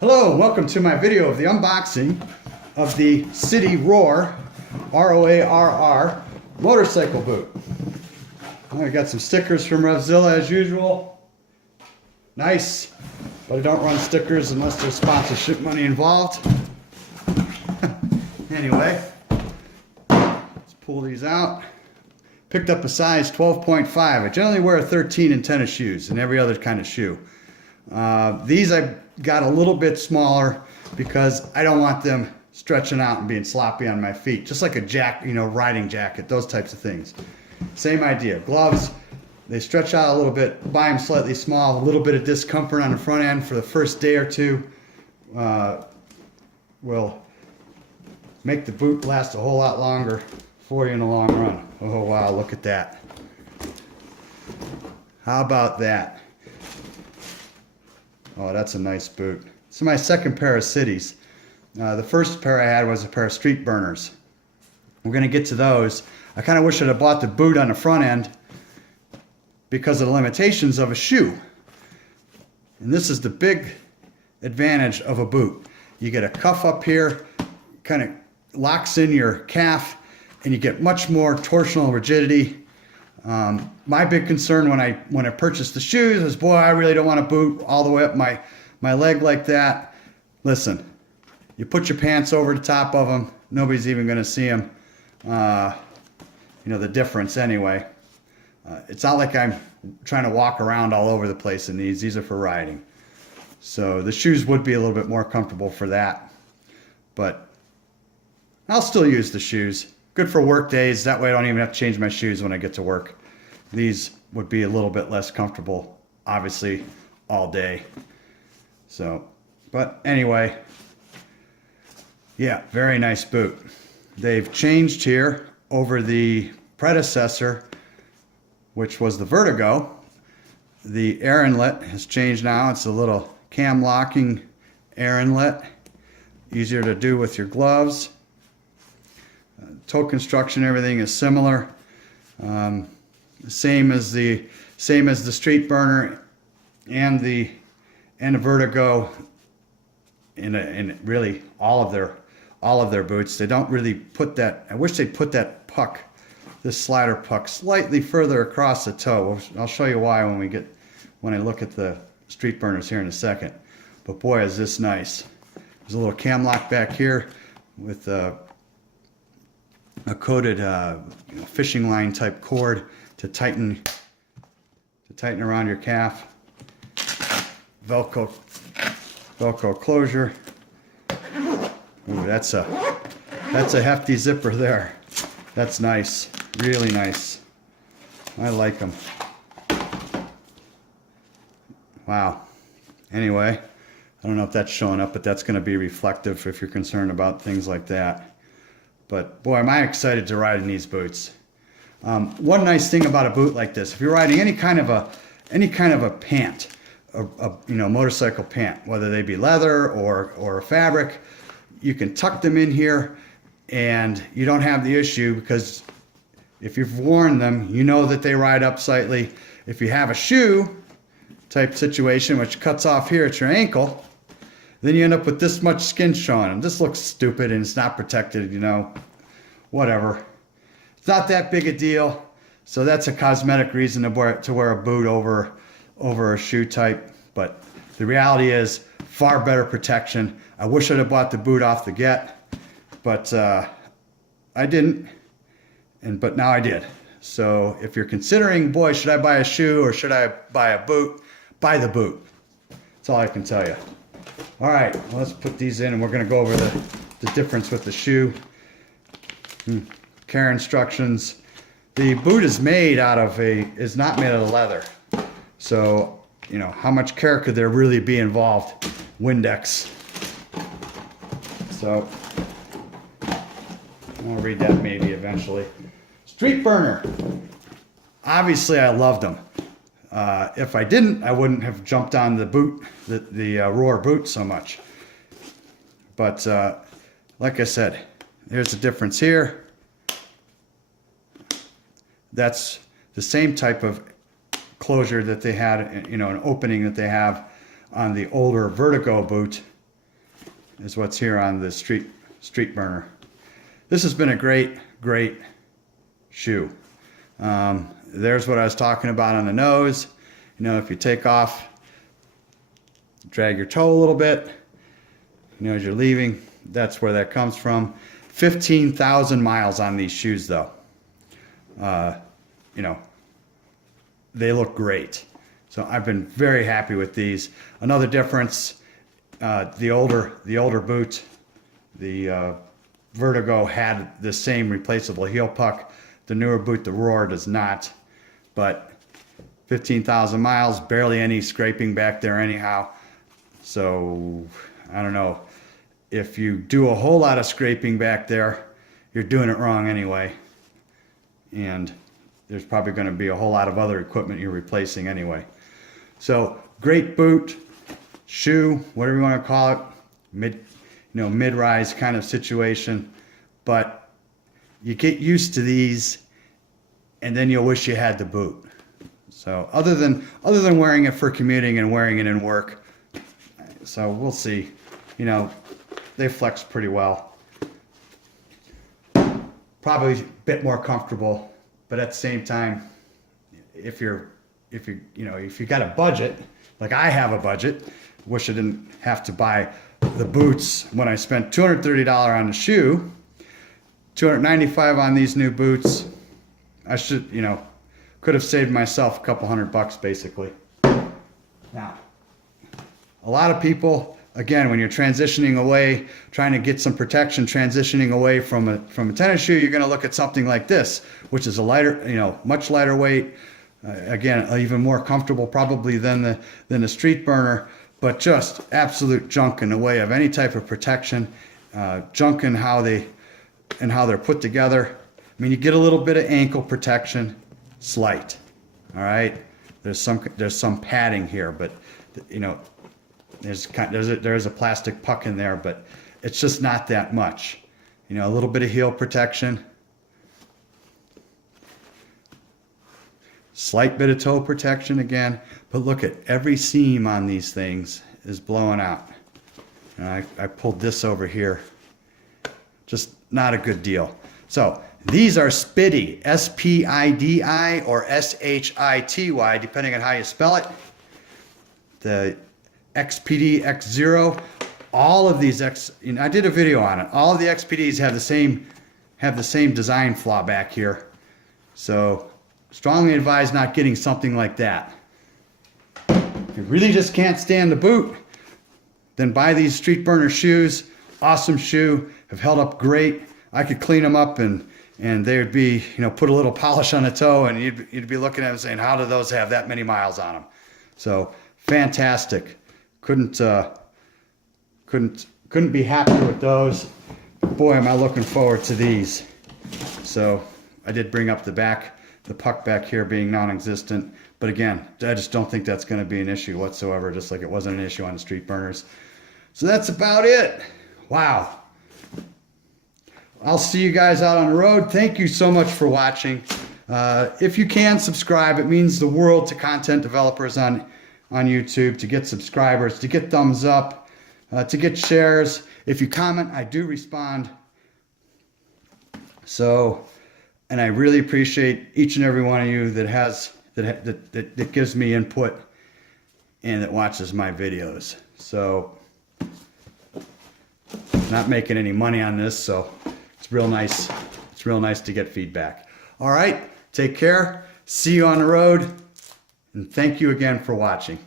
Hello and welcome to my video of the unboxing of the SIDI Roarr, R-O-A-R-R, motorcycle boot. I got some stickers from Revzilla as usual. Nice, but I don't run stickers unless there's sponsorship money involved. Anyway, let's pull these out. Picked up a size 12.5. I generally wear a 13 in tennis shoes and every other kind of shoe. These I got a little bit smaller because I don't want them stretching out and being sloppy on my feet. Just like a riding jacket, those types of things. Same idea. Gloves, they stretch out a little bit, buy them slightly small, a little bit of discomfort on the front end for the first day or two will make the boot last a whole lot longer for you in the long run. Oh wow, look at that. How about that? Oh, that's a nice boot. This is my second pair of SIDIs. The first pair I had was a pair of Streetburners. We're going to get to those. I kind of wish I'd have bought the boot on the front end because of the limitations of a shoe. And this is the big advantage of a boot. You get a cuff up here, kind of locks in your calf, and you get much more torsional rigidity. My big concern when I purchased the shoes is, boy, I really don't want to boot all the way up my leg like that. Listen, you put your pants over the top of them, nobody's even going to see them. You know the difference anyway. It's not like I'm trying to walk around all over the place in these. These are for riding. So the shoes would be a little bit more comfortable for that. But I'll still use the shoes. Good for work days. That way I don't even have to change my shoes when I get to work. These would be a little bit less comfortable, obviously, all day. So, but anyway, yeah, very nice boot. They've changed here over the predecessor, which was the Vertigo. The air inlet has changed now. It's a little cam locking air inlet. Easier to do with your gloves. Toe construction, everything is similar. Same as the Streetburner and the Vertigo in really all of their boots. They don't really put that. I wish they'd put that puck, this slider puck, slightly further across the toe. I'll show you why when I look at the Streetburners here in a second. But boy, is this nice. There's a little cam lock back here with a coated fishing line type cord to tighten around your calf. Velcro closure. Ooh, that's a hefty zipper there. That's nice, really nice. I like them. Wow. Anyway, I don't know if that's showing up, but that's going to be reflective if you're concerned about things like that. But boy, am I excited to ride in these boots. One nice thing about a boot like this, if you're riding any kind of a pant, motorcycle pant, whether they be leather or fabric, you can tuck them in here and you don't have the issue because if you've worn them, you know that they ride up slightly. If you have a shoe type situation which cuts off here at your ankle, then you end up with this much skin showing. And this looks stupid and it's not protected, whatever. It's not that big a deal. So that's a cosmetic reason to wear a boot over a shoe type. But the reality is far better protection. I wish I'd have bought the boot off the get, but I didn't. But now I did. So if you're considering, boy, should I buy a shoe or should I buy a boot? Buy the boot. That's all I can tell you. All right, well, let's put these in and we're going to go over the difference with the shoe. Care instructions. The boot is not made out of leather. So, how much care could there really be involved? Windex. So, I'll read that maybe eventually. Streetburner. Obviously, I loved them. If I didn't, I wouldn't have jumped on the boot, the Roarr boot so much. But like I said, there's a difference here. That's the same type of closure that they had, an opening that they have on the older Vertigo boot is what's here on the Streetburner. This has been a great shoe. There's what I was talking about on the nose. You know, if you take off, drag your toe a little bit, you know, as you're leaving, that's where that comes from. 15,000 miles on these shoes though. You know, they look great. So I've been very happy with these. Another difference, the older boot, the Vertigo had the same replaceable heel puck. The newer boot, the Roarr, does not. But 15,000 miles, barely any scraping back there anyhow. So I don't know. If you do a whole lot of scraping back there, you're doing it wrong anyway. And there's probably going to be a whole lot of other equipment you're replacing anyway. So great boot, shoe, whatever you want to call it, mid-rise kind of situation. But you get used to these, and then you'll wish you had the boot. So other than wearing it for commuting and wearing it in work, so we'll see. You know, they flex pretty well. Probably a bit more comfortable, but at the same time, if you got a budget, like I have a budget, wish I didn't have to buy the boots when I spent $230 on the shoe, $295 on these new boots. I should, could have saved myself a couple $100 basically. Now, a lot of people, again, when you're transitioning away, trying to get some protection, transitioning away from a tennis shoe, you're going to look at something like this, which is a lighter, much lighter weight. Again, even more comfortable probably than the Streetburner, but just absolute junk in the way of any type of protection. Junk in how they're put together. I mean, you get a little bit of ankle protection, slight. All right, there's some padding here, but there's a plastic puck in there, but it's just not that much. A little bit of heel protection, slight bit of toe protection again, but look at every seam on these things is blowing out. And I pulled this over here. Just not a good deal. So these are SPIDI, S-P-I-D-I or S-H-I-T-Y, depending on how you spell it. The XPD X0, all of these I did a video on it. All of the XPDs have the same design flaw back here. So strongly advise not getting something like that. If you really just can't stand the boot, then buy these Streetburner shoes. Awesome shoe, have held up great. I could clean them up and they would be, put a little polish on the toe, and you'd be looking at them saying, how do those have that many miles on them? So fantastic. Couldn't be happier with those. Boy, am I looking forward to these. So I did bring up the puck back here being non-existent, but again, I just don't think that's going to be an issue whatsoever, just like it wasn't an issue on the Streetburners. So that's about it. Wow. I'll see you guys out on the road. Thank you so much for watching. If you can subscribe, it means the world to content developers on YouTube, to get subscribers, to get thumbs up, to get shares. If you comment, I do respond. So, and I really appreciate each and every one of you that gives me input and that watches my videos. So, not making any money on this, so it's real nice. It's real nice to get feedback. All right, take care. See you on the road. And thank you again for watching.